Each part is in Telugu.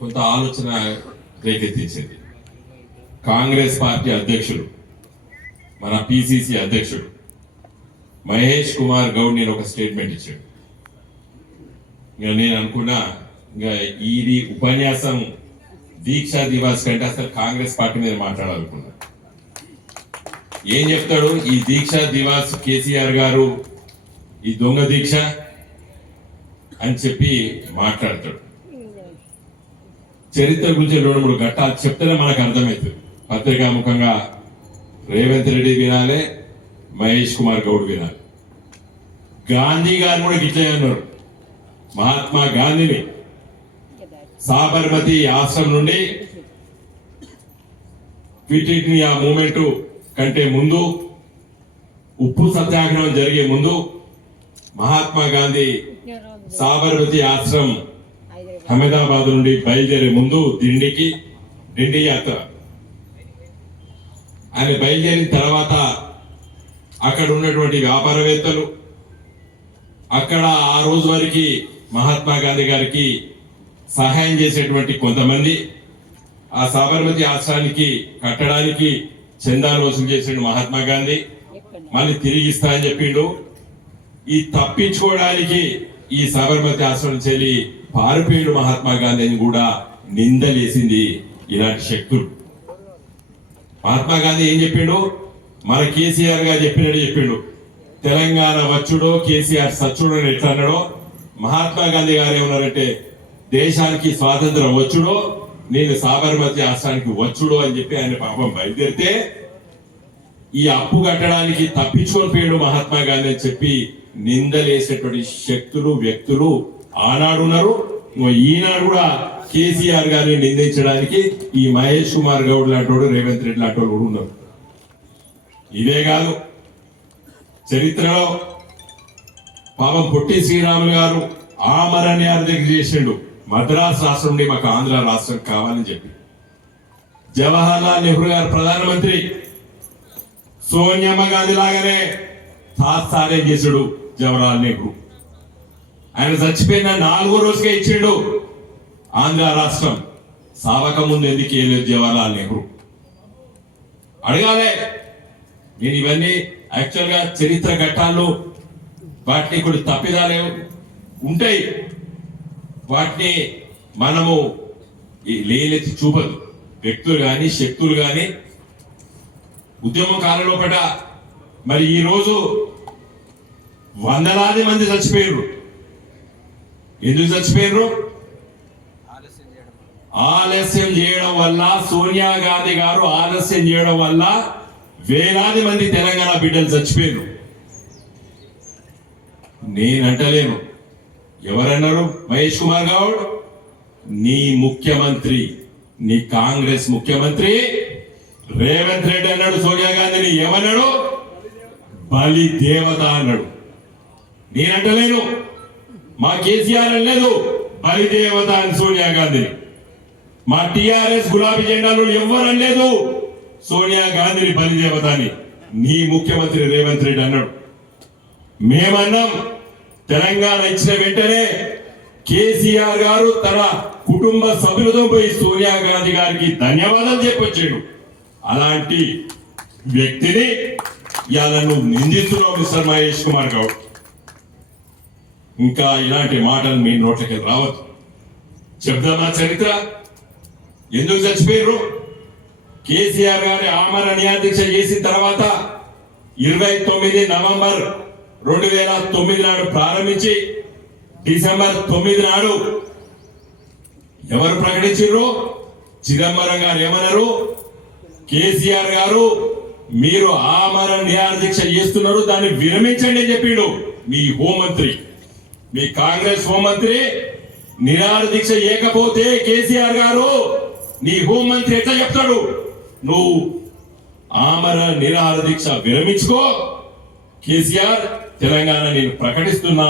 కొంత ఆలోచన రేకెత్తించింది. కాంగ్రెస్ పార్టీ అధ్యక్షుడు, మన పిసిసి అధ్యక్షుడు మహేష్ కుమార్ గౌడ్ నేను ఒక స్టేట్మెంట్ ఇచ్చాడు. ఇంకా నేను అనుకున్నా, ఇంకా ఇది ఉపన్యాసం దీక్షా దివాస్ కంటే అసలు కాంగ్రెస్ పార్టీ మీద మాట్లాడాలనుకున్నా. ఏం చెప్తాడు ఈ దీక్షా దివాస్? కేసీఆర్ గారు ఈ దొంగ దీక్ష అని చెప్పి మాట్లాడతాడు. చరిత్ర గురించి 2-3 ఘట్టాలు చెప్తేనే మనకు అర్థమవుతుంది. పత్రికాముఖంగా రేవంత్ రెడ్డి వినాలే, మహేష్ కుమార్ గౌడ్ వినాలి. గాంధీ గారు కూడా గిట్లే అన్నారు. మహాత్మా గాంధీని సాబర్మతి ఆశ్రమం నుండి క్విట్ ఇండియా మూమెంట్ కంటే ముందు, ఉప్పు సత్యాగ్రహం జరిగే ముందు మహాత్మా గాంధీ సాబర్మతి ఆశ్రమం అహ్మదాబాద్ నుండి బయలుదేరే ముందు డిండి యాత్ర ఆయన బయలుదేరిన తర్వాత అక్కడ ఉన్నటువంటి వ్యాపారవేత్తలు, అక్కడ ఆ రోజు వరకు మహాత్మా గాంధీ గారికి సహాయం చేసేటువంటి కొంతమంది, ఆ సాబర్మతి ఆశ్రమానికి కట్టడానికి చందాలు వసూలు చేసాడు మహాత్మా గాంధీ. మళ్ళీ తిరిగి ఇస్తా అని చెప్పిండు. ఈ తప్పించుకోవడానికి ఈ సాబర్మతి ఆశ్రమం చెల్లి పారిపోయాడు మహాత్మా గాంధీ అని కూడా నిందలేసింది ఇలాంటి శక్తులు. మహాత్మా గాంధీ ఏం చెప్పిండు? మన కేసీఆర్ గారు చెప్పిండు, తెలంగాణ వచ్చుడో కేసీఆర్ సచ్చుడో అని ఎట్లా అన్నాడో, మహాత్మా గాంధీ గారు ఏమన్నారంటే దేశానికి స్వాతంత్రం వచ్చుడో నేను సాబర్మతి ఆశ్రమానికి వచ్చుడో అని చెప్పి ఆయన పాపం బయలుదేరితే ఈ అప్పు కట్టడానికి తప్పించుకొని పోయాడు మహాత్మా గాంధీ అని చెప్పి నిందలేసేటువంటి శక్తులు, వ్యక్తులు ఆనాడు ఉన్నారు. ఈనాడు కూడా కేసీఆర్ గారిని నిందించడానికి ఈ మహేష్ కుమార్ గౌడ్ లాంటి వాడు, రేవంత్ రెడ్డి లాంటి వాడు కూడా ఉన్నారు. ఇదే కాదు, చరిత్రలో పాపం పొట్టి శ్రీరాములు గారు ఆమరణ్యార్థం చేసిండు. మద్రాసు రాష్ట్రం నుండి మాకు ఆంధ్ర రాష్ట్రం కావాలని చెప్పి జవహర్లాల్ నెహ్రూ గారు ప్రధానమంత్రి, సోనియమ్మ గాంధీ లాగానే తాత్సార్యం చేశాడు జవహర్లాల్ నెహ్రూ. ఆయన చచ్చిపోయిన 4వ రోజుకే ఇచ్చిండు ఆంధ్ర రాష్ట్రం. సావక ముందు ఎందుకు వేయలేదు జవహర్లాల్ నెహ్రూ? అడగాలే. నేను ఇవన్నీ యాక్చువల్ గా చరిత్ర ఘట్టాల్లో వాటిని కొన్ని తప్పిదాలే ఉంటాయి, వాటిని మనము లేలెత్తి చూపదు. వ్యక్తులు కానీ శక్తులు కానీ ఉద్యమం కాలంలో పడ్డ మరి ఈ రోజు వందలాది మంది చచ్చిపోయారు. ఎందుకు చచ్చిపోయారు? ఆలస్యం చేయడం వల్ల, సోనియా గాంధీ గారు ఆలస్యం చేయడం వల్ల వేలాది మంది తెలంగాణ బిడ్డలు చచ్చిపోయారు. నేనంటలేను, ఎవరన్నారు? మహేష్ కుమార్ గౌడ్, నీ ముఖ్యమంత్రి, నీ కాంగ్రెస్ ముఖ్యమంత్రి రేవంత్ రెడ్డి అన్నాడు సోనియా గాంధీని. ఏమన్నాడు? బలి దేవత అన్నాడు. నేనంటలేను, మా కేసీఆర్ అనలేదు బలి దేవత అని సోనియా గాంధీని. మా టిఆర్ఎస్ గులాబీ జెండాలు ఎవరు అనలేదు సోనియా గాంధీని బలి దేవత అని. నీ ముఖ్యమంత్రి రేవంత్ రెడ్డి అన్నాడు. మేమన్నాం, తెలంగాణ ఇచ్చిన వెంటనే కేసీఆర్ గారు తన కుటుంబ సభ్యులతో పోయి సోనియా గాంధీ గారికి ధన్యవాదాలు చెప్పొచ్చాడు. అలాంటి వ్యక్తిని ఇవాళ నువ్వు నిందిస్తున్నావు మిస్టర్ మహేష్ కుమార్ గౌడ్. ఇంకా ఇలాంటి మాటలు మీ నోట్లకి రావద్దు. చెప్దామా చరిత్ర? ఎందుకు చచ్చిపోయారు? కేసీఆర్ గారి ఆమరణ నిరాదీక్ష చేసిన తర్వాత 29 నవంబర్ 2009 నాడు ప్రారంభించి డిసెంబర్ 9 నాడు ఎవరు ప్రకటించారు? చిదంబరం గారు ఏమన్నారు? కేసీఆర్ గారు మీరు ఆమరణ నిరాదీక్ష చేస్తున్నారు, దాన్ని విరమించండి అని చెప్పిండు మీ హోంమంత్రి, మీ కాంగ్రెస్ హోంమంత్రి. నిరాదీక్ష చేయకపోతే కేసీఆర్ గారు నీ హోంమంత్రి ఎట్లా చెప్తాడు? నువ్వు ఆమరణ నిరాదీక్ష విరమించుకో కేసీఆర్, తెలంగాణ నేను ప్రకటిస్తున్నా,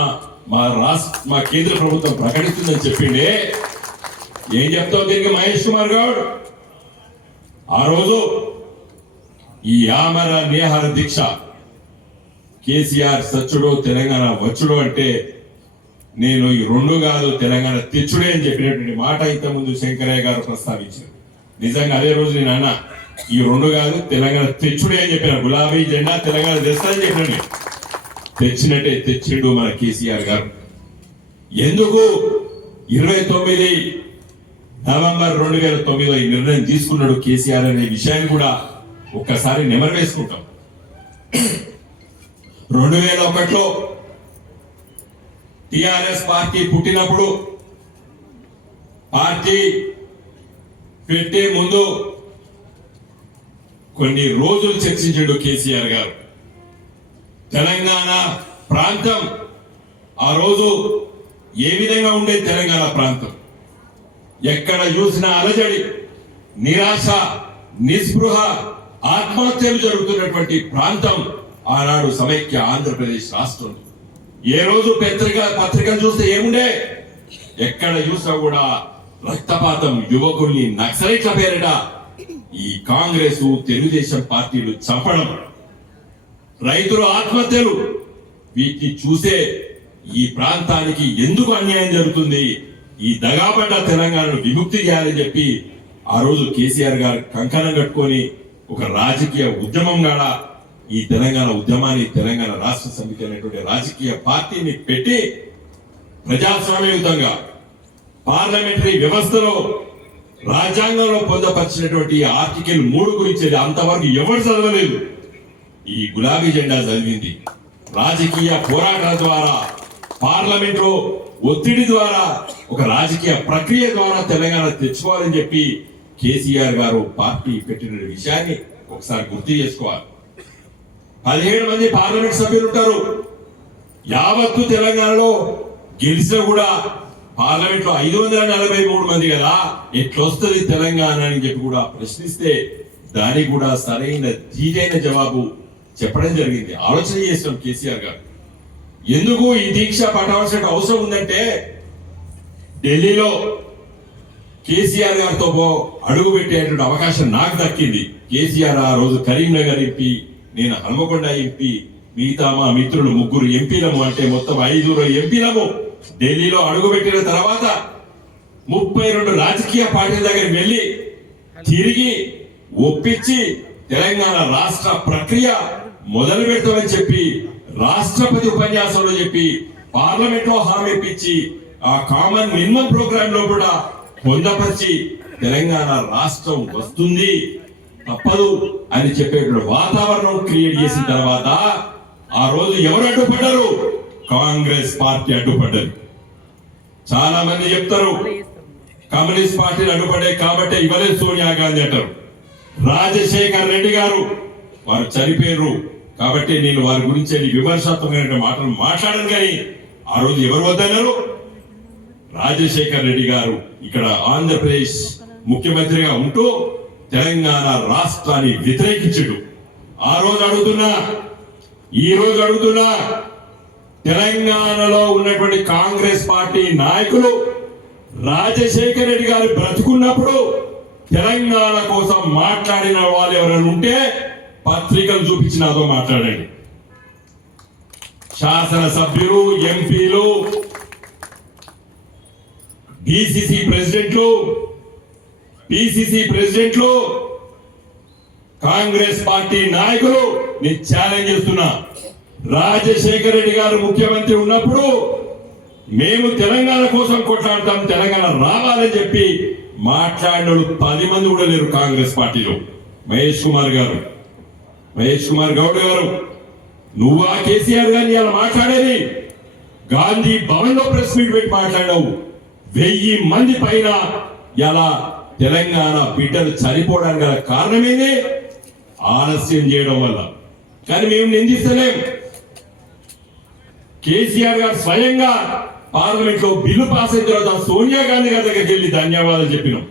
మా కేంద్ర ప్రభుత్వం ప్రకటిస్తుందని చెప్పిండే. ఏం చెప్తావు దీనికి మహేష్ కుమార్ గౌడ్? ఆ రోజు ఈ ఆమరణ నిరాహార దీక్ష కేసీఆర్ సచ్చుడు తెలంగాణ వచ్చుడు అంటే నేను ఈ రెండు కాదు తెలంగాణ తెచ్చుడే అని చెప్పినటువంటి మాట ఇంతకుముందు శంకరయ్య గారు ప్రస్తావించారు. నిజంగా అదే రోజు నేను అన్నా, ఈ రెండు కాదు తెలంగాణ తెచ్చుడే అని చెప్పిన, గులాబీ జెండా తెలంగాణ తెస్తానని చెప్పినండి. తెచ్చినట్టే తెచ్చిండు మన కేసీఆర్ గారు. ఎందుకు 29 నవంబర్ 2009 ఈ నిర్ణయం తీసుకున్నాడు కేసీఆర్ అనే విషయాన్ని కూడా ఒక్కసారి నెమరు వేసుకుంటాం. 2001లో టిఆర్ఎస్ పార్టీ పుట్టినప్పుడు పార్టీ పెట్టే ముందు కొన్ని రోజులు చర్చించాడు కేసీఆర్ గారు. తెలంగాణ ప్రాంతం ఆ రోజు ఏ విధంగా ఉండే తెలంగాణ ప్రాంతం, ఎక్కడ చూసినా అలజడి, నిరాశ, నిస్పృహ, ఆత్మహత్యలు జరుగుతున్నటువంటి ప్రాంతం ఆనాడు సమైక్య ఆంధ్రప్రదేశ్ రాష్ట్రం. ఏ రోజు పత్రికలు చూస్తే ఏముండే, ఎక్కడ చూసినా కూడా రక్తపాతం, యువకుల్ని నక్సలైట్ల పేరిట ఈ కాంగ్రెస్ తెలుగుదేశం పార్టీలు చంపడం, రైతుల ఆత్మహత్యలు, వీటిని చూసే ఈ ప్రాంతానికి ఎందుకు అన్యాయం జరుగుతుంది, ఈ దగాపడ్డ తెలంగాణను విముక్తి చేయాలని చెప్పి ఆ రోజు కేసీఆర్ గారు కంకణం కట్టుకొని ఒక రాజకీయ ఉద్యమంగా ఈ తెలంగాణ ఉద్యమాన్ని తెలంగాణ రాష్ట్ర సమితి అనేటువంటి రాజకీయ పార్టీని పెట్టి ప్రజాస్వామ్యయుతంగా పార్లమెంటరీ వ్యవస్థలో రాజ్యాంగంలో పొందపరిచినటువంటి ఆర్టికల్ 3 గురించి అంతవరకు ఎవరు చదవలేదు. ఈ గులాబీ జెండా చదివింది. రాజకీయ పోరాటాల ద్వారా, పార్లమెంట్ లో ఒత్తిడి ద్వారా, ఒక రాజకీయ ప్రక్రియ ద్వారా తెలంగాణ తెచ్చుకోవాలని చెప్పి కేసీఆర్ గారు పార్టీ పెట్టిన విషయాన్ని ఒకసారి గుర్తు చేసుకోవాలి. 17 మంది పార్లమెంట్ సభ్యులు ఉంటారు. యావత్తు తెలంగాణలో గెలిచినా కూడా పార్లమెంట్ లో 543 మంది కదా, ఎట్లొస్తుంది తెలంగాణ అని చెప్పి కూడా ప్రశ్నిస్తే దానికి కూడా సరైన తీరైన జవాబు చెప్పడం జరిగింది. ఆలోచన చేస్తాం కేసీఆర్ గారు. ఎందుకు ఈ దీక్ష పట్టవలసిన అవసరం ఉందంటే, ఢిల్లీలో కేసీఆర్ గారితో అడుగు పెట్టేటువంటి అవకాశం నాకు దక్కింది. కేసీఆర్ ఆ రోజు కరీంనగర్ ఎంపీ, నేను హన్మకొండ ఎంపీ, మిగతా మా మిత్రులు 3 ఎంపీలము, అంటే మొత్తం 5 ఎంపీలము ఢిల్లీలో అడుగు పెట్టిన తర్వాత 32 రాజకీయ పార్టీల దగ్గరికి వెళ్ళి తిరిగి ఒప్పించి తెలంగాణ రాష్ట్ర ప్రక్రియ మొదలు పెడతామని చెప్పి రాష్ట్రపతి ఉపన్యాసంలో చెప్పి పార్లమెంట్ లో హామీ ఇప్పించి ఆ కామన్ మినిమం ప్రోగ్రామ్ లో కూడా పొందపరిచి తెలంగాణ రాష్ట్రం వస్తుంది తప్పదు అని చెప్పేటువంటి వాతావరణం క్రియేట్ చేసిన తర్వాత ఆ రోజు ఎవరు అడ్డుపడ్డారు? కాంగ్రెస్ పార్టీ అడ్డుపడ్డది. చాలా మంది చెప్తారు కమ్యూనిస్ట్ పార్టీలు అడ్డుపడ్డాయి కాబట్టి ఇవ్వలేదు సోనియా గాంధీ అంటారు. రాజశేఖర్ రెడ్డి గారు వారు చనిపోయారు కాబట్టి నేను వారి గురించి విమర్శాత్మకమైన మాటలు మాట్లాడను, కానీ ఆ రోజు ఎవరు వద్దన్నారు? రాజశేఖర్ రెడ్డి గారు ఇక్కడ ఆంధ్రప్రదేశ్ ముఖ్యమంత్రిగా ఉంటూ తెలంగాణ రాష్ట్రాన్ని వ్యతిరేకించాడు. ఆ రోజు అడుగుతున్నా, ఈ రోజు అడుగుతున్నా, తెలంగాణలో ఉన్నటువంటి కాంగ్రెస్ పార్టీ నాయకులు రాజశేఖర్ రెడ్డి గారు బ్రతుకున్నప్పుడు తెలంగాణ కోసం మాట్లాడిన వాళ్ళు ఎవరైనా ఉంటే పత్రికలు చూపించి నాతో మాట్లాడండి. శాసనసభ్యులు, ఎంపీలు, డిసిసి ప్రెసిడెంట్లు, పిసిసి ప్రెసిడెంట్లు, కాంగ్రెస్ పార్టీ నాయకులు నేను ఛాలెంజ్ చేస్తున్నా. రాజశేఖర రెడ్డి గారు ముఖ్యమంత్రి ఉన్నప్పుడు మేము తెలంగాణ కోసం కొట్లాడతాం, తెలంగాణ రావాలని చెప్పి మాట్లాడిన 10 మంది కూడా లేరు కాంగ్రెస్ పార్టీలో. మహేష్ కుమార్ గౌడ్ గారు, నువ్వా కేసీఆర్ గారిని ఇలా మాట్లాడేది? గాంధీ భవన్ లో ప్రెస్ మీట్ పెట్టి మాట్లాడావు. 1000 మంది పైన ఇలా తెలంగాణ బిడ్డలు చనిపోవడానికి గల కారణమేంది? ఆలస్యం చేయడం వల్ల. కానీ మేము నిందిస్తలేం. కేసీఆర్ గారు స్వయంగా పార్లమెంట్ లో బిల్లు పాస్ అయిన తర్వాత సోనియా గాంధీ గారి దగ్గరికి వెళ్ళి ధన్యవాదాలు చెప్పినాం.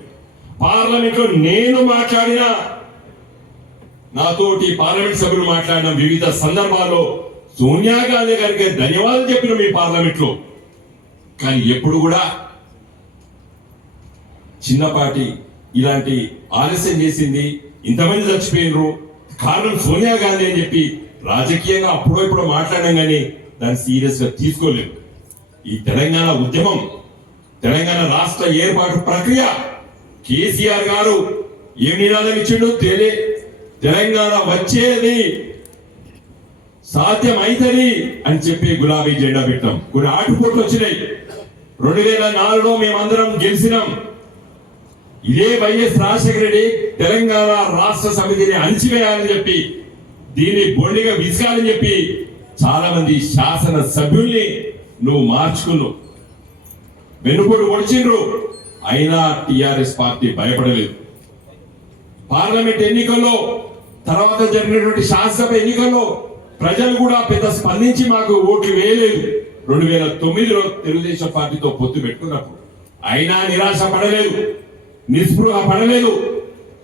పార్లమెంట్ లో నేను మాట్లాడిన, నాతోటి పార్లమెంట్ సభ్యులు మాట్లాడిన వివిధ సందర్భాల్లో సోనియా గాంధీ గారికి ధన్యవాదాలు చెప్పినాం ఈ పార్లమెంట్ లో. కానీ ఎప్పుడు కూడా చిన్నపాటి ఇలాంటి ఆలస్యం చేసింది, ఇంతమంది చచ్చిపోయినరు, కారణం సోనియా గాంధీ అని చెప్పి రాజకీయంగా అప్పుడో ఇప్పుడు మాట్లాడడం కానీ దాన్ని సీరియస్ గా తీసుకోలేదు. ఈ తెలంగాణ ఉద్యమం, తెలంగాణ రాష్ట్ర ఏర్పాటు ప్రక్రియ కేసీఆర్ గారు ఏం నినాదం ఇచ్చిండు? తెలంగాణ వచ్చేది సాధ్యమైతది అని చెప్పి గులాబీ జెండా పెట్టాం. కొన్ని ఆటుపోట్లు వచ్చినాయి. 2004లో మేమందరం గెలిచినాం. ఇదే వైఎస్ రాజశేఖర రెడ్డి తెలంగాణ రాష్ట్ర సమితిని అణిచివేయాలని చెప్పి, దీన్ని బొండిగా విసుకాలని చెప్పి చాలా మంది శాసన సభ్యుల్ని నువ్వు మార్చుకున్నావు, వెనుకోడు పొడిచిండ్రు. అయినా టిఆర్ఎస్ పార్టీ భయపడలేదు. పార్లమెంట్ ఎన్నికల్లో, తర్వాత జరిగినటువంటి శాసనసభ ఎన్నికల్లో ప్రజలు కూడా పెద్ద స్పందించి మాకు ఓట్లు వేయలేదు. 2009లో తెలుగుదేశం పార్టీతో పొత్తు పెట్టుకున్నప్పుడు అయినా నిరాశ పడలేదు, నిస్పృహ పడలేదు.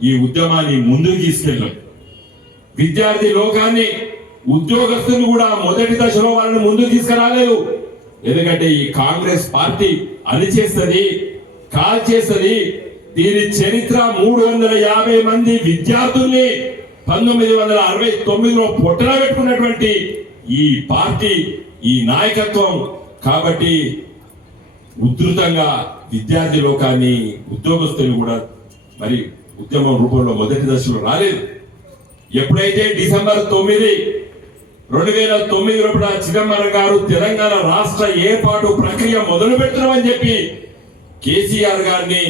ఈ ఉద్యమాన్ని ముందుకు తీసుకెళ్ళాం. విద్యార్థి లోకాన్ని, ఉద్యోగస్తులు కూడా మొదటి దశలో వాళ్ళని ముందుకు తీసుకురాలేదు. ఎందుకంటే ఈ కాంగ్రెస్ పార్టీ అణిచేస్తుంది, కాల్చేస్తుంది. దీని చరిత్ర 350 మంది విద్యార్థుల్ని 1969లో పొట్టన పెట్టుకున్నటువంటి ఈ పార్టీ, ఈ నాయకత్వం. కాబట్టి ఉధృతంగా విద్యార్థి లోకాన్ని, ఉద్యోగస్తులు కూడా మరి ఉద్యమం రూపంలో మొదటి దశలో రాలేదు. ఎప్పుడైతే డిసెంబర్ 9, 2009 లోపల చిదంబరం గారు తెలంగాణ రాష్ట్ర ఏర్పాటు ప్రక్రియ మొదలు పెట్టమని చెప్పి కేసీఆర్ గారిని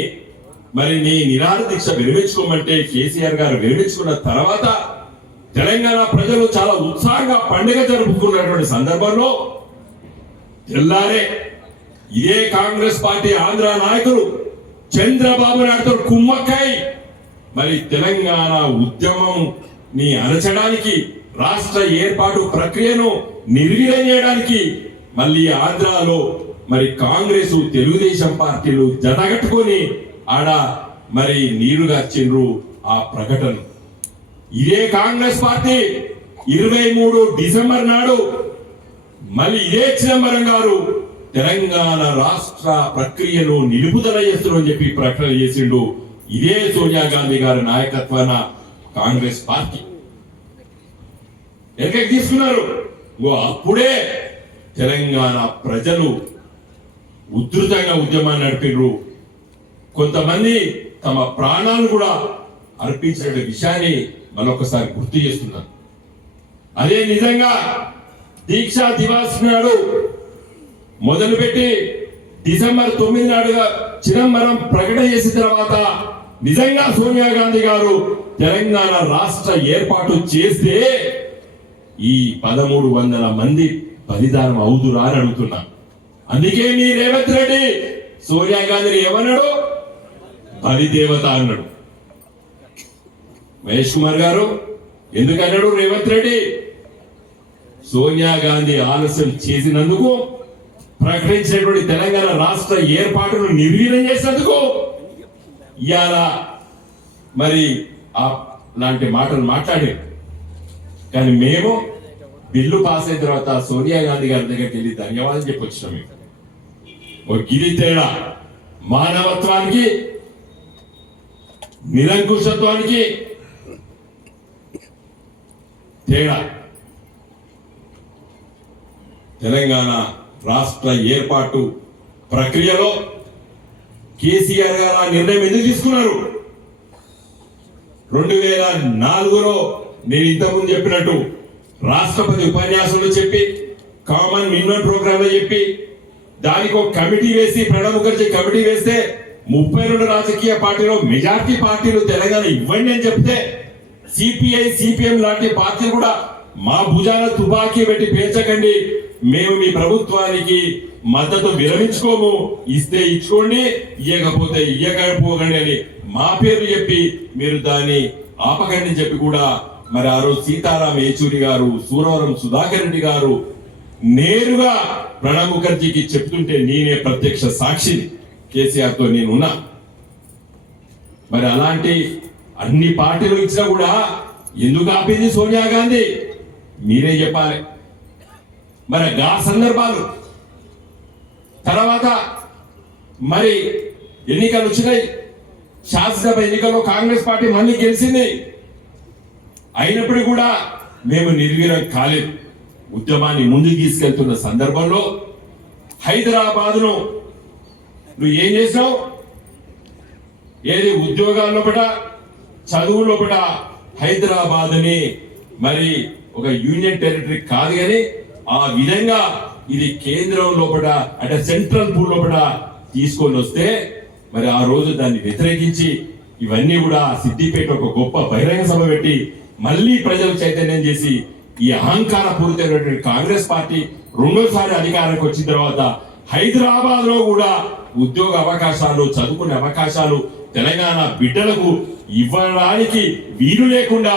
మరి నీ నిరాహార దీక్ష విరమించుకోమంటే కేసీఆర్ గారు విరమించుకున్న తర్వాత తెలంగాణ ప్రజలు చాలా ఉత్సాహంగా పండుగ జరుపుకున్నటువంటి సందర్భంలో తెల్లారే ఇదే కాంగ్రెస్ పార్టీ ఆంధ్ర నాయకులు చంద్రబాబు నాయుడుతో కుమ్మక్కై మరి తెలంగాణ ఉద్యమం ని అణచడానికి, రాష్ట్ర ఏర్పాటు ప్రక్రియను నిర్వీర్యం చేయడానికి మళ్ళీ ఆంధ్రాలో మరి కాంగ్రెస్, తెలుగుదేశం పార్టీలు జతగట్టుకొని ఆడ మరి నీరుగార్చిండ్రు ఆ ప్రకటన. ఇదే కాంగ్రెస్ పార్టీ 23 డిసెంబర్ నాడు మళ్ళీ ఇదే చిదంబరం గారు తెలంగాణ రాష్ట్ర ప్రక్రియను నిలుపుదల చేస్తున్నారని చెప్పి ప్రకటన చేసిండు. ఇదే సోనియా గాంధీ గారి నాయకత్వాన కాంగ్రెస్ పార్టీ ఎక్కడికి తీసుకున్నారు. అప్పుడే తెలంగాణ ప్రజలు ఉధృతంగా ఉద్యమాన్ని నడిపిర్రు. కొంతమంది తమ ప్రాణాలు కూడా అర్పించిన విషయాన్ని మరొకసారి గుర్తు చేస్తున్నారు. అదే నిజంగా దీక్షా దివాస్ నాడు మొదలుపెట్టి డిసెంబర్ 9 నాడుగా చిదంబరం ప్రకటన చేసిన తర్వాత నిజంగా సోనియా గాంధీ గారు తెలంగాణ రాష్ట్ర ఏర్పాటు చేస్తే ఈ 1300 మంది బలిదానం అవుదురా అని అడుగుతున్నా. అందుకే మీ రేవంత్ రెడ్డి సోనియా గాంధీని ఏమన్నాడు? బలిదేవత అన్నాడు. మహేష్ కుమార్ గారు ఎందుకన్నాడు రేవంత్ రెడ్డి? సోనియా గాంధీ ఆలస్యం చేసినందుకు, ప్రకటించినటువంటి తెలంగాణ రాష్ట్ర ఏర్పాటును నిర్వీర్యం చేసినందుకు ఇవాళ మరి లాంటి మాటలు మాట్లాడి. కానీ మేము బిల్లు పాస్ అయిన తర్వాత సోనియా గాంధీ గారి దగ్గరికి వెళ్ళి ధన్యవాదాలు చెప్పొచ్చినాం. ఒక గిరి తేడా, మానవత్వానికి, నిరంకుశత్వానికి తేడా. తెలంగాణ రాష్ట్ర ఏర్పాటు ప్రక్రియలో కేసీఆర్ గారు ఆ నిర్ణయం ఎందుకు తీసుకున్నారు? 2004లో నేను ఇంతకుముందు చెప్పినట్టు రాష్ట్రపతి ఉపన్యాసంలో చెప్పి, కామన్ మినిమం ప్రోగ్రామ్ లో చెప్పి, దానికి ఒక కమిటీ వేసి, ప్రణబ్ ముఖర్జీ కమిటీ వేస్తే 32 రాజకీయ పార్టీలో మెజార్టీ పార్టీలు తెలంగాణ ఇవ్వండి అని చెప్తే సిపిఐ, సిపిఎం లాంటి పార్టీలు కూడా మా భుజాన తుపాకీ పెట్టి పేల్చకండి, మేము మీ ప్రభుత్వానికి మద్దతు విరమించుకోము, ఇస్తే ఇచ్చుకోండి, ఇయ్యకపోతే ఇయ్యకపోకండి అని మా పేరు చెప్పి మీరు దాన్ని ఆపకండి అని చెప్పి కూడా మరి ఆ రోజు సీతారాం యేచూరి గారు, సూరవరం సుధాకర్ రెడ్డి గారు నేరుగా ప్రణబ్ ముఖర్జీకి చెప్తుంటే నేనే ప్రత్యక్ష సాక్షిని, కేసీఆర్ తో నేనున్నా. మరి అలాంటి అన్ని పార్టీలు ఇచ్చినా కూడా ఎందుకు ఆపింది సోనియా గాంధీ? మీరే చెప్పాలి. మరి ఆ సందర్భాలు తర్వాత మరి ఎన్నికలు వచ్చినాయి. శాసనసభ ఎన్నికల్లో కాంగ్రెస్ పార్టీ మళ్ళీ గెలిచింది. అయినప్పటికీ కూడా మేము నిర్వీర్యం కాలేదు. ఉద్యమాన్ని ముందుకు తీసుకెళ్తున్న సందర్భంలో హైదరాబాద్ను నువ్వు ఏం చేసావు? ఏది ఉద్యోగాల లోపల, చదువు లోపల హైదరాబాద్ని మరి ఒక యూనియన్ టెరిటరీ కాదు కానీ ఆ విధంగా ఇది కేంద్రం లోపల అంటే సెంట్రల్ పూల్ లోపల తీసుకొని వస్తే మరి ఆ రోజు దాన్ని వ్యతిరేకించి ఇవన్నీ కూడా సిద్దిపేట ఒక గొప్ప బహిరంగ సభ పెట్టి మళ్ళీ ప్రజలు చైతన్యం చేసి ఈ అహంకార పూరితమైనటువంటి కాంగ్రెస్ పార్టీ రెండోసారి అధికారానికి వచ్చిన తర్వాత హైదరాబాద్ లో కూడా ఉద్యోగ అవకాశాలు, చదువుకునే అవకాశాలు తెలంగాణ బిడ్డలకు ఇవ్వడానికి వీలు లేకుండా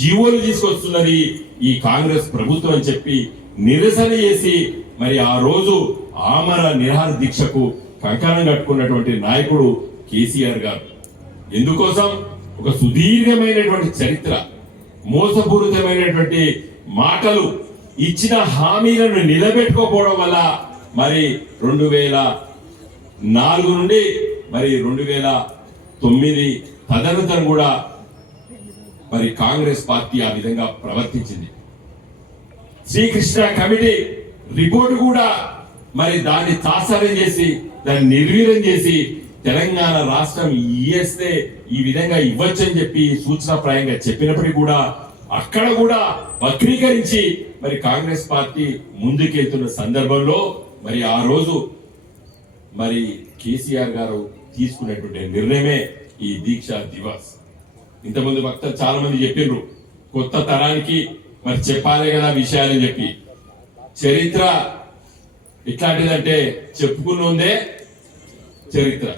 జీవోలు తీసుకొస్తున్నది ఈ కాంగ్రెస్ ప్రభుత్వం అని చెప్పి నిరసన చేసి మరి ఆ రోజు ఆమర నిరాహార దీక్షకు కంకణం కట్టుకున్నటువంటి నాయకుడు కేసీఆర్ గారు. ఎందుకోసం? ఒక సుదీర్ఘమైనటువంటి చరిత్ర, మోసపూరితమైనటువంటి మాటలు, ఇచ్చిన హామీలను నిలబెట్టుకోకపోవడం వల్ల మరి 2004 నుండి మరి 2009 తదనంతరం కూడా మరి కాంగ్రెస్ పార్టీ ఆ విధంగా ప్రవర్తించింది. శ్రీకృష్ణ కమిటీ రిపోర్టు కూడా మరి దాన్ని తాత్సారం చేసి దాన్ని నిర్వీర్యం చేసి తెలంగాణ రాష్ట్రం ఇస్తే ఈ విధంగా ఇవ్వచ్చని చెప్పి సూచనాప్రాయంగా చెప్పినప్పటికీ కూడా అక్కడ కూడా వక్రీకరించి మరి కాంగ్రెస్ పార్టీ ముందుకెళ్తున్న సందర్భంలో మరి ఆ రోజు మరి కేసీఆర్ గారు తీసుకున్నటువంటి నిర్ణయమే ఈ దీక్షా దివాస్. ఇంతకుముందు వక్తలు చాలా మంది చెప్పిండ్రు కొత్త తరానికి మరి చెప్పాలి కదా విషయాలని చెప్పి. చరిత్ర ఎట్లాంటిదంటే చెప్పుకున్నదే చరిత్ర,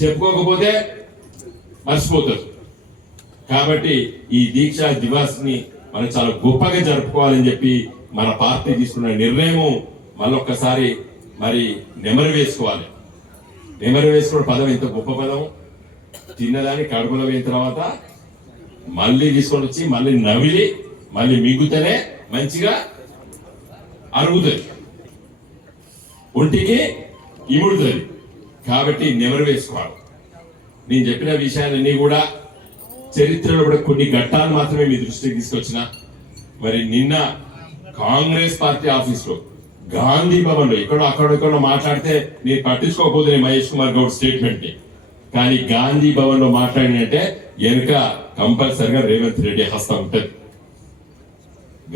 చెప్పుకోకపోతే మర్చిపోతారు. కాబట్టి ఈ దీక్షా దివాస్ ని మనం చాలా గొప్పగా జరుపుకోవాలని చెప్పి మన పార్టీ తీసుకున్న నిర్ణయం మళ్ళొక్కసారి మరి నెమరు వేసుకోవాలి. నెమరు వేసుకున్న పదం ఎంత గొప్ప పదం. తిన్నదాన్ని కడుపులో వేయిన తర్వాత మళ్ళీ తీసుకొని వచ్చి మళ్ళీ నవిలి మళ్ళీ మిగుతనే మంచిగా అరుగుతుంది, ఒంటికి ఇముడుతుంది. కాబట్టి నెమరు వేసుకోవాలి. నేను చెప్పిన విషయాలన్నీ కూడా చరిత్రలో కూడా కొన్ని ఘట్టాలు మాత్రమే మీ దృష్టికి తీసుకొచ్చిన. మరి నిన్న కాంగ్రెస్ పార్టీ ఆఫీస్ లో గాంధీ భవన్ లో అక్కడెక్కడ మాట్లాడితే నేను పట్టించుకోకపోతే మహేష్ కుమార్ గౌడ్ స్టేట్మెంట్ ని, కానీ గాంధీ భవన్ లో మాట్లాడినంటే వెనుక కంపల్సరిగా రేవంత్ రెడ్డి హస్తం ఉంటది.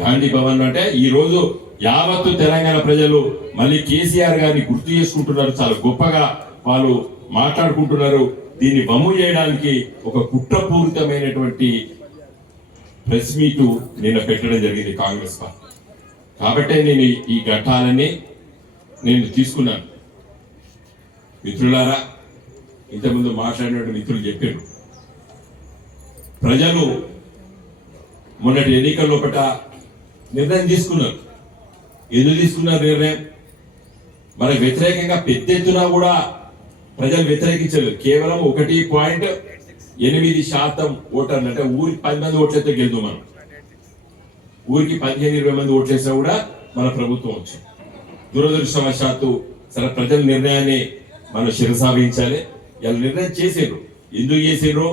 గాంధీ భవన్ అంటే ఈ రోజు యావత్తు తెలంగాణ ప్రజలు మళ్ళీ కేసీఆర్ గారిని గుర్తు చేసుకుంటున్నారు, చాలా గొప్పగా వాళ్ళు మాట్లాడుకుంటున్నారు. దీన్ని వమ్ము చేయడానికి ఒక కుట్రపూరితమైనటువంటి ప్రెస్ మీటు నిన్న పెట్టడం జరిగింది కాంగ్రెస్ పార్టీ. కాబట్టి నేను ఈ ఘట్టాలన్నీ నేను తీసుకున్నాను. మిత్రులారా, ఇంతకుముందు మాట్లాడినటువంటి మిత్రులు చెప్పారు, ప్రజలు మొన్నటి ఎన్నికల్లో నిర్ణయం తీసుకున్నారు. ఎందుకు తీసుకున్నారు నిర్ణయం? మన వ్యతిరేకంగా పెద్ద ఎత్తున కూడా ప్రజలు వ్యతిరేకించలేదు. కేవలం 1.8% ఓటర్లు, అంటే ఊరికి 10 మంది ఓట్లయితే గెలుద్దాం. మనం ఊరికి 15-20 మంది ఓట్లేసినా కూడా మన ప్రభుత్వం వచ్చింది. దురదృష్టవశాత్తు సరే ప్రజల నిర్ణయాన్ని మనం శిరసావించాలి. ఇలా నిర్ణయం చేసిండ్రు. ఎందుకు చేసిండ్రు?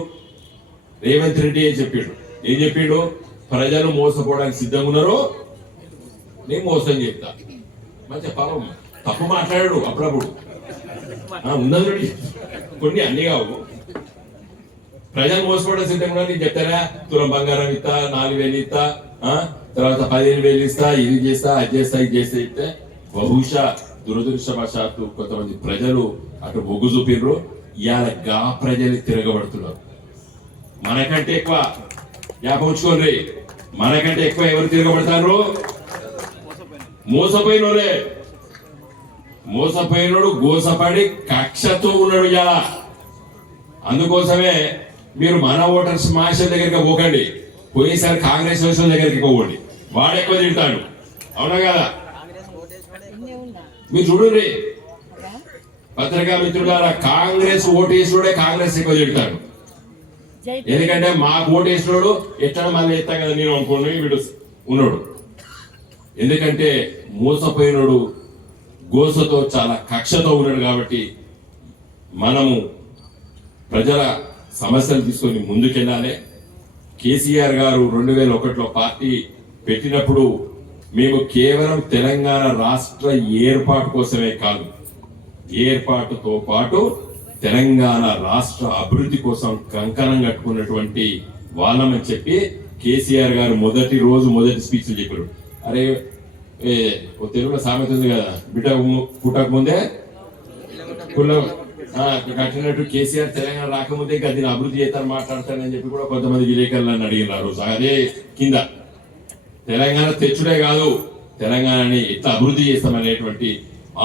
రేవంత్ రెడ్డి ఏం చెప్పిండు? ప్రజలు మోసపోవడానికి సిద్ధంగా ఉన్నారు, నేను మోసం చెప్తా. మంచి పాపం తప్పు మాట్లాడాడు అప్పుడప్పుడు, ఉన్నది కొన్ని అన్ని కావు. ప్రజలు మోసపోవడం సిద్ధంగా ఉన్నారు, నేను చెప్తారా తులం బంగారం ఇస్తా, 4,000 ఇస్తా, తర్వాత 15,000 ఇస్తా, ఇది చేస్తా, అది చేస్తా, ఇది చేస్తా ఇస్తే బహుశా దురదృష్టవశాత్తు కొంతమంది ప్రజలు అటు మొగ్గు చూపిర్రు. ఇవాళ గా ప్రజలు తిరగబడుతున్నారు. మనకంటే ఎక్కువ యాపంచుకోండి, మనకంటే ఎక్కువ ఎవరు తిరగబడతారు? మోసపోయినోడే. మోసపోయినోడు గోసపడి కక్షతో ఉన్నాడు ఇలా. అందుకోసమే మీరు మన ఓటర్స్ మాస్టర్ దగ్గరికి పోకండి, పోయేసారి కాంగ్రెస్ దగ్గరికి పోకండి. వాడు ఎక్కువ తింటాడు, అవునా కదా? మీరు చూడండి పత్రికా మిత్రులారా, కాంగ్రెస్ ఓటేసుడే కాంగ్రెస్ ఎక్కువ తింటాడు. ఎందుకంటే మాకు ఓటేసినోడు ఎట్లా మళ్ళీ ఎత్తాం కదా నేను అనుకోండి, వీడు ఉన్నాడు. ఎందుకంటే మోసపోయినోడు గోసతో చాలా కక్షతో ఉన్నాడు. కాబట్టి మనము ప్రజల సమస్యలు తీసుకొని ముందుకెళ్ళాలి. కేసీఆర్ గారు 2001లో పార్టీ పెట్టినప్పుడు మేము కేవలం తెలంగాణ రాష్ట్ర ఏర్పాటు కోసమే కాదు, ఏర్పాటుతో పాటు తెలంగాణ రాష్ట్ర అభివృద్ధి కోసం కంకణం కట్టుకున్నటువంటి వాళ్ళమని చెప్పి కేసీఆర్ గారు మొదటి స్పీచ్ చెప్పారు. అరే తెలుగులో సామెత ఉంది కదా, బిడ్డ పుట్టక ముందే కట్టినట్టు కేసీఆర్ తెలంగాణ రాకముందే ఇంకా దీన్ని అభివృద్ధి చేస్తాను మాట్లాడతానని చెప్పి కూడా కొంతమంది విలేకరులను అడిగినారు రోజు. అదే కింద తెలంగాణ తెచ్చుడే కాదు, తెలంగాణని ఎట్లా అభివృద్ధి చేస్తామనేటువంటి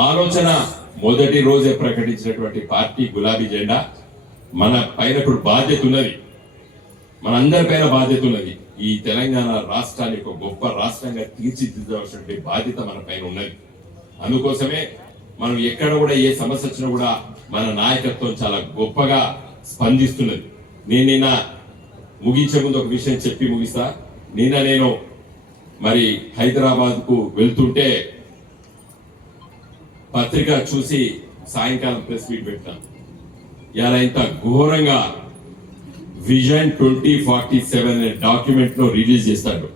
ఆలోచన మొదటి రోజే ప్రకటించినటువంటి పార్టీ గులాబీ జెండా. మన పైన ఇప్పుడు బాధ్యత ఉన్నది, మనందరి పైన బాధ్యత ఉన్నది. ఈ తెలంగాణ రాష్ట్రాన్ని ఒక గొప్ప రాష్ట్రంగా తీర్చిదిద్దవలసిన బాధ్యత మన పైన ఉన్నది. అందుకోసమే మనం ఎక్కడ కూడా ఏ సమస్య వచ్చినా కూడా మన నాయకత్వం చాలా గొప్పగా స్పందిస్తున్నది. నేను నిన్న ముగించే ముందు ఒక విషయం చెప్పి ముగిస్తా. నిన్న నేను మరి హైదరాబాద్ కు వెళ్తుంటే పత్రిక చూసి సాయంకాలం ప్రెస్ మీట్ పెట్టాను. ఇలా ఇంత ఘోరంగా విజన్ 2047 అనే డాక్యుమెంట్ లో రిలీజ్ చేస్తాడు.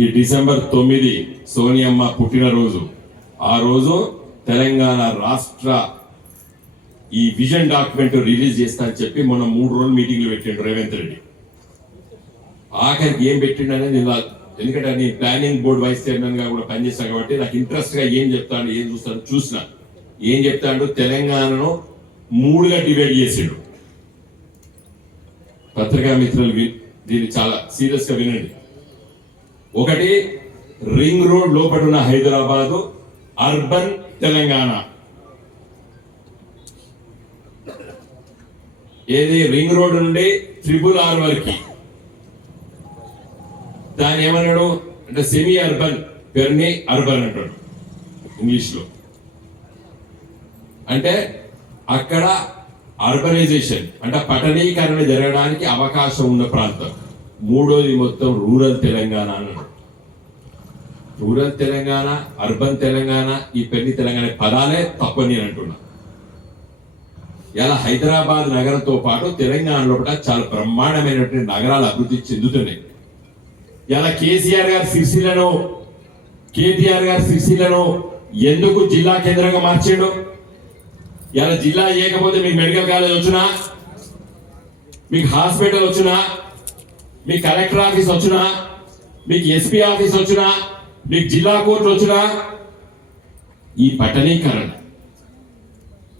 ఈ డిసెంబర్ 9 సోనియమ్మ పుట్టినరోజు. ఆ రోజు తెలంగాణ రాష్ట్ర ఈ విజన్ డాక్యుమెంట్ రిలీజ్ చేస్తా అని చెప్పి మొన్న 3 రోజులు మీటింగ్లు పెట్టిండు రేవంత్ రెడ్డి. ఆఖరికి ఏం పెట్టిండు అనేది ఎందుకంటే నేను ప్లానింగ్ బోర్డు వైస్ చైర్మన్ గా కూడా పనిచేస్తాను కాబట్టి నాకు ఇంట్రెస్ట్ గా ఏం చెప్తాడు, ఏం చూస్తాడు చూసిన. ఏం చెప్తాడు, తెలంగాణను 3గా డివైడ్ చేసిండు. పత్రికా మిత్రులు దీన్ని చాలా సీరియస్ గా వినండి. ఒకటి, రింగ్ రోడ్ లోపల ఉన్న హైదరాబాద్ అర్బన్ తెలంగాణ. ఏది రింగ్ రోడ్ నుండి RRR వరకు దాన్ని ఏమన్నాడు అంటే సెమీ అర్బన్, పెర్ని అర్బన్ అంటాడు ఇంగ్లీష్ లో. అంటే అక్కడ అర్బనైజేషన్ అంటే పట్టణీకరణ జరగడానికి అవకాశం ఉన్న ప్రాంతం. మూడోది మొత్తం రూరల్ తెలంగాణ అన్నాడు. రూరల్ తెలంగాణ, అర్బన్ తెలంగాణ, ఈ పెళ్లి తెలంగాణ పదాలే తప్పని నేను అంటున్నా. ఇలా హైదరాబాద్ నగరంతో పాటు తెలంగాణలో కూడా చాలా బ్రహ్మాండమైనటువంటి నగరాలు అభివృద్ధి చెందుతున్నాయి. ఇలా కేటీఆర్ గారు సిరిసిల్లను ఎందుకు జిల్లా కేంద్రంగా మార్చాడు? ఇలా జిల్లా చేయకపోతే మీకు మెడికల్ కాలేజ్ వచ్చినా, మీకు హాస్పిటల్ వచ్చినా, మీకు కలెక్టర్ ఆఫీస్ వచ్చినా, మీకు ఎస్పీ ఆఫీస్ వచ్చినా, మీకు జిల్లా కోర్టులు వచ్చినా, ఈ పట్టణీకరణ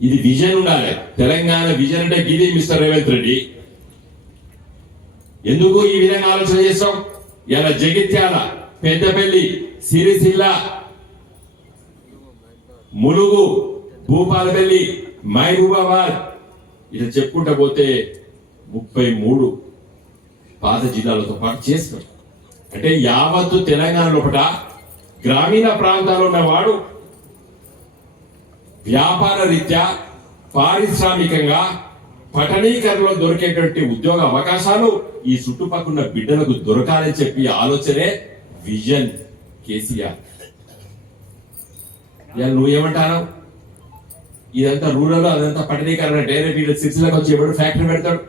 ఇది విజన్ ఉండాలి. తెలంగాణ విజన్ అంటే గిది మిస్టర్ రేవంత్ రెడ్డి. ఎందుకు ఈ విధంగా ఆలోచన చేస్తాం? ఇలా జగిత్యాల, పెద్దపల్లి, సిరిసిల్ల, ములుగు, భూపాలపల్లి, మహబూబాబాద్ ఇలా చెప్పుకుంటా పోతే 33 పాత జిల్లాలతో పాటు చేస్తాం. అంటే యావత్తు తెలంగాణ లోపల గ్రామీణ ప్రాంతాల్లో ఉన్నవాడు వ్యాపార రీత్యా, పారిశ్రామికంగా, పట్టణీకరణలో దొరికేటువంటి ఉద్యోగ అవకాశాలు ఈ చుట్టుపక్కల బిడ్డలకు దొరకాలని చెప్పి ఆలోచనే విజన్ కేసీఆర్. నువ్వేమంటాను? ఇదంతా రూరల్, అదంతా పట్టణీకరణ. డైరెక్ట్ వీళ్ళు సిరిసిల్లకు వచ్చి ఎవడు ఫ్యాక్టరీ పెడతాడు?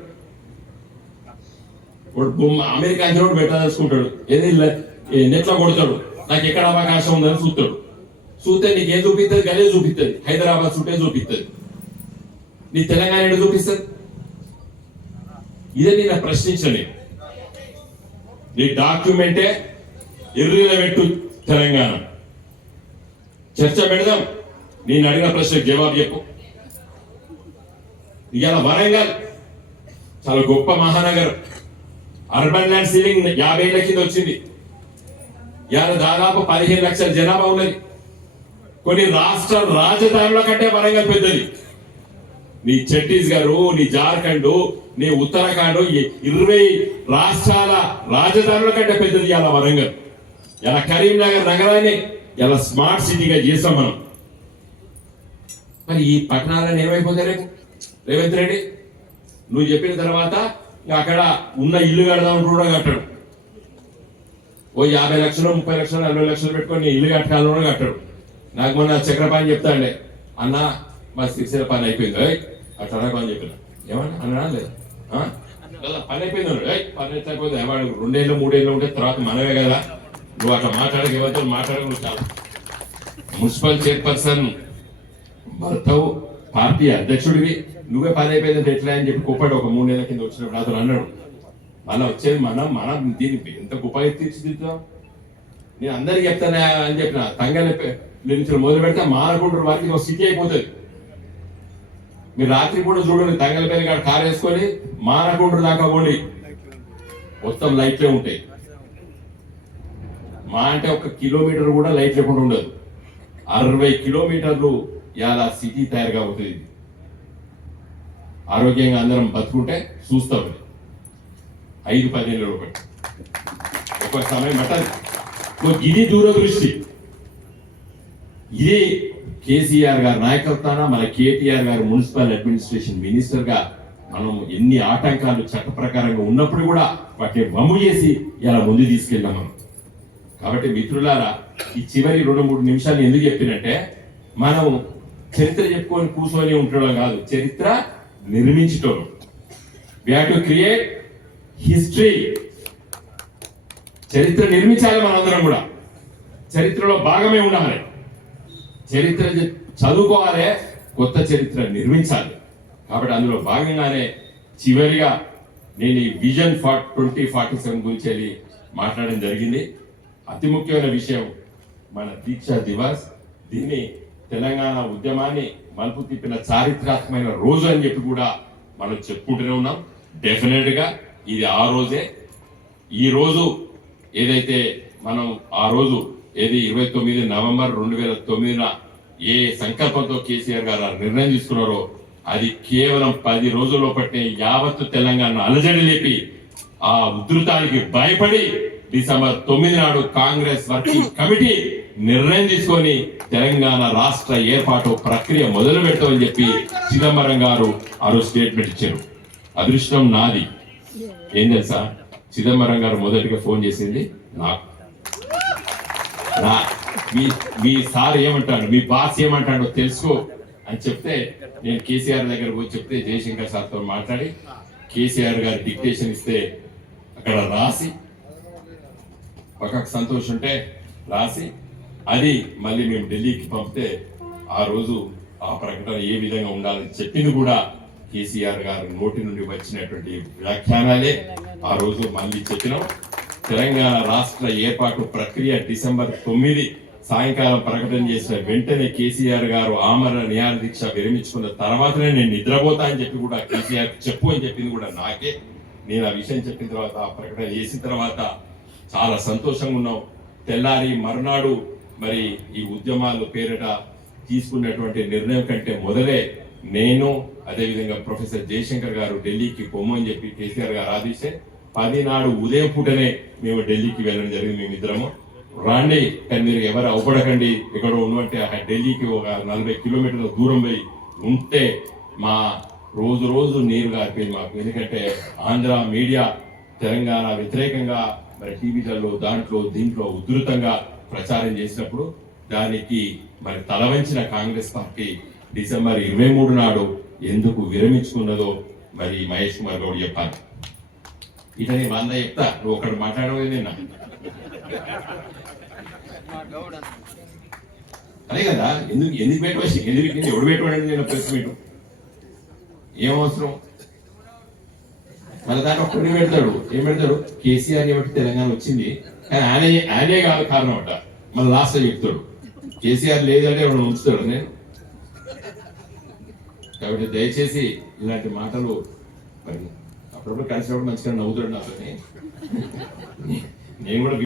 అమెరికా రోడ్డు పెట్టదలుచుకుంటాడు, ఏది నెట్లో కొడతాడు, నాకు ఎక్కడ అవకాశం ఉందని చూస్తాడు. చూస్తే నీకు ఏం చూపిస్తుంది? గదే చూపిస్తుంది. హైదరాబాద్ చుట్టే చూపిస్తుంది. నీ తెలంగాణ ఏడు చూపిస్తుంది? ఇదే నేను ప్రశ్నించండి. నీ డాక్యుమెంటే ఎర్రిన పెట్టు తెలంగాణ. చర్చ పెడదాం. నేను అడిగిన ప్రశ్నకు జవాబు చెప్పు. ఇవాళ వరంగల్ చాలా గొప్ప మహానగరం. అర్బన్ ల్యాండ్ సీలింగ్ 50 ఏళ్ల కింద వచ్చింది. ఇవాళ దాదాపు 15 లక్షల జనాభా ఉన్నది. కొన్ని రాష్ట్ర రాజధానుల కంటే వరంగల్ పెద్దది. నీ ఛత్తీస్గఢ్, నీ జార్ఖండ్, నీ ఉత్తరాఖండ్ 20 రాష్ట్రాల రాజధానుల కంటే పెద్దది ఇలా వరంగల్. ఇలా కరీంనగర్ నగరాన్ని ఇలా స్మార్ట్ సిటీగా చేస్తాం మనం. మరి ఈ పట్టణాలను ఏమైపోతాయి రేపు రేవంత్ రెడ్డి? నువ్వు చెప్పిన తర్వాత అక్కడ ఉన్న ఇల్లు కడదామని కూడా కట్టడు. ఓ 50 లక్షలు, 30 లక్షలు, 40 లక్షలు పెట్టుకొని ఇల్లు కట్టాలని కట్టడు. నాకు మొన్న చక్రపాణి చెప్తాండే, అన్న మా సిరిసిల్ల పని అయిపోయింది అట్లా అని చెప్పిన. ఏమన్నా అన్నా లేదా? పని అయిపోయింది. పని అయిపోతే వాడు 2 ఏళ్ళు 3 ఏళ్ళు ఉంటే తర్వాత మనమే కదా నువ్వు అట్లా ఎవరితో మాట్లాడక నువ్వు చాలా మున్సిపల్ చైర్పర్సన్ భర్తవు, పార్టీ అధ్యక్షుడివి, నువ్వే పని అయిపోయిందంటే ఎట్లా అని చెప్పి కుప్పాడు ఒక 3 నెలల కింద వచ్చినప్పుడు అతను అన్నాడు. మళ్ళీ వచ్చేది మనం దీన్ని ఎంత గొప్ప తీర్చిదిద్దాం. నేను అందరికి చెప్తానా అని చెప్పిన తంగల నుంచి మొదలు పెడితే మారకుండ్రు వారికి ఒక సిటీ అయిపోతుంది. మీరు రాత్రి కూడా చూడండి, తంగలపల్లి కాడ కారు వేసుకొని మారకుండ్రు దాకా పోండి, మొత్తం లైట్లే ఉంటాయి. మా అంటే 1 కిలోమీటర్ కూడా లైట్ లేకుండా ఉండదు. 60 కిలోమీటర్లు ఇలా సిటీ తయారుగా అవుతుంది. ఆరోగ్యంగా అందరం బతుకుంటే చూస్తాం. 5-10 ఏళ్ళ ఒకటి ఒక సమయం పట్టదు. ఇది దూరదృష్టి. ఇది కేసీఆర్ గారి నాయకత్వాన మన కేటీఆర్ గారు మున్సిపల్ అడ్మినిస్ట్రేషన్ మినిస్టర్ గా మనం ఎన్ని ఆటంకాలు చట్ట ప్రకారంగా ఉన్నప్పుడు కూడా వాటిని వమ్ము చేసి ఇలా ముందు తీసుకెళ్ళాం మనం. కాబట్టి మిత్రులారా, ఈ చివరి 2-3 నిమిషాలు ఎందుకు చెప్పినంటే, మనం చరిత్ర చెప్పుకొని కూర్చొని ఉండడం కాదు, చరిత్ర నిర్మించటం. We have to create history. చరిత్ర నిర్మించాలి. మనందరం కూడా చరిత్రలో భాగమే ఉండాలి. చరిత్ర చదువుకోవాలి, కొత్త చరిత్ర నిర్మించాలి. కాబట్టి అందులో భాగంగానే చివరిగా నేను ఈ విజన్ 2047 గురించి వెళ్ళి మాట్లాడడం జరిగింది. అతి ముఖ్యమైన విషయం మన దీక్షా దివస్. దీన్ని తెలంగాణ ఉద్యమాన్ని మలుపు తిప్పిన చారిత్రాత్మకమైన రోజు అని చెప్పి కూడా మనం చెప్పుకుంటూనే ఉన్నాం. డెఫినెట్ గా ఇది ఆ రోజే. ఈ రోజు ఏదైతే మనం ఆ రోజు 29 నవంబర్ 2009న ఏ సంకల్పంతో కేసీఆర్ గారు నిర్ణయం తీసుకున్నారో, అది కేవలం 10 రోజుల్లో పట్టే యావత్తు తెలంగాణ అలజడి లేపి ఆ ఉధృతానికి భయపడి డిసెంబర్ 9 నాడు కాంగ్రెస్ వర్కింగ్ కమిటీ నిర్ణయం తీసుకొని తెలంగాణ రాష్ట్ర ఏర్పాటు ప్రక్రియ మొదలు పెట్టమని చెప్పి చిదంబరం గారు ఆ రోజు స్టేట్మెంట్ ఇచ్చారు. అదృష్టం నాది. ఏం తెలుసా, చిదంబరం గారు మొదటిగా ఫోన్ చేసింది నాకు. మీ సార్ ఏమంటాడు, మీ బాస్ ఏమంటాడో తెలుసుకో అని చెప్తే, నేను కేసీఆర్ దగ్గర పోయి చెప్తే జయశంకర్ సార్తో మాట్లాడి కేసీఆర్ గారు డిక్టేషన్ ఇస్తే అక్కడ రాసి, పక్కకు సంతోష్ ఉంటే రాసి, అది మళ్ళీ మేము ఢిల్లీకి పంపితే ఆ రోజు ఆ ప్రకటన ఏ విధంగా ఉండాలని చెప్పింది కూడా కేసీఆర్ గారు నోటి నుండి వచ్చినటువంటి వ్యాఖ్యానాలే ఆ రోజు మళ్ళీ చెప్పినాం. తెలంగాణ రాష్ట్ర ఏర్పాటు ప్రక్రియ డిసెంబర్ 9 సాయంకాలం ప్రకటన చేసిన వెంటనే కేసీఆర్ గారు ఆమరణ నిరాహార దీక్ష విరమించుకున్న తర్వాతనే నేను నిద్రపోతా అని చెప్పి కూడా కేసీఆర్ చెప్పు అని చెప్పింది కూడా నాకే. నేను ఆ విషయం చెప్పిన తర్వాత, ఆ ప్రకటన చేసిన తర్వాత చాలా సంతోషంగా ఉన్నాం. తెల్లారి మరునాడు మరి ఈ ఉద్యమాలు పేరిట తీసుకున్నటువంటి నిర్ణయం కంటే మొదలే నేను, అదేవిధంగా ప్రొఫెసర్ జయశంకర్ గారు ఢిల్లీకి పొమ్మని చెప్పి కేసీఆర్ గారు ఆదేశిస్తే 10 నాడు ఉదయం పూటనే మేము ఢిల్లీకి వెళ్ళడం జరిగింది. మేమిద్దరము రాండి, కానీ మీరు ఎవరు అవపడకండి, ఇక్కడ ఉన్నట్టే ఢిల్లీకి ఒక 40 కిలోమీటర్ల దూరం పోయి ఉంటే మా రోజు నీరు గారిపోయింది మాకు. ఎందుకంటే ఆంధ్ర మీడియా తెలంగాణ వ్యతిరేకంగా మరి టీవీలలో దీంట్లో ఉధృతంగా ప్రచారం చేసినప్పుడు దానికి మరి తలవంచిన కాంగ్రెస్ పార్టీ డిసెంబర్ 23 నాడు ఎందుకు విరమించుకున్నదో మరి మహేష్ కుమార్ గౌడ్ చెప్పాలి. ఇతని 100 చెప్తా, నువ్వు ఒకటి మాట్లాడలేదు నిన్న. అదే కదా, ఎందుకు పెట్టుకోవచ్చు, ఎవడు పెట్టుకోండి నేను ప్రెస్ మీట్ ఏమవసరం. మన దాంట్లో ఒక్కడిని పెడతాడు, ఏం పెడతాడు, కేసీఆర్ బట్టి తెలంగాణ వచ్చింది కానీ ఆయనే కాదు కారణం అట. మళ్ళీ లాస్ట్ చెప్తాడు కేసీఆర్ లేదంటే ఎవరు ఉంచుతాడు. నేను కాబట్టి దయచేసి ఇలాంటి మాటలు మరి అప్పుడప్పుడు కలిసినప్పుడు మంచిగా నవ్వుతాడు నాతో. నేను కూడా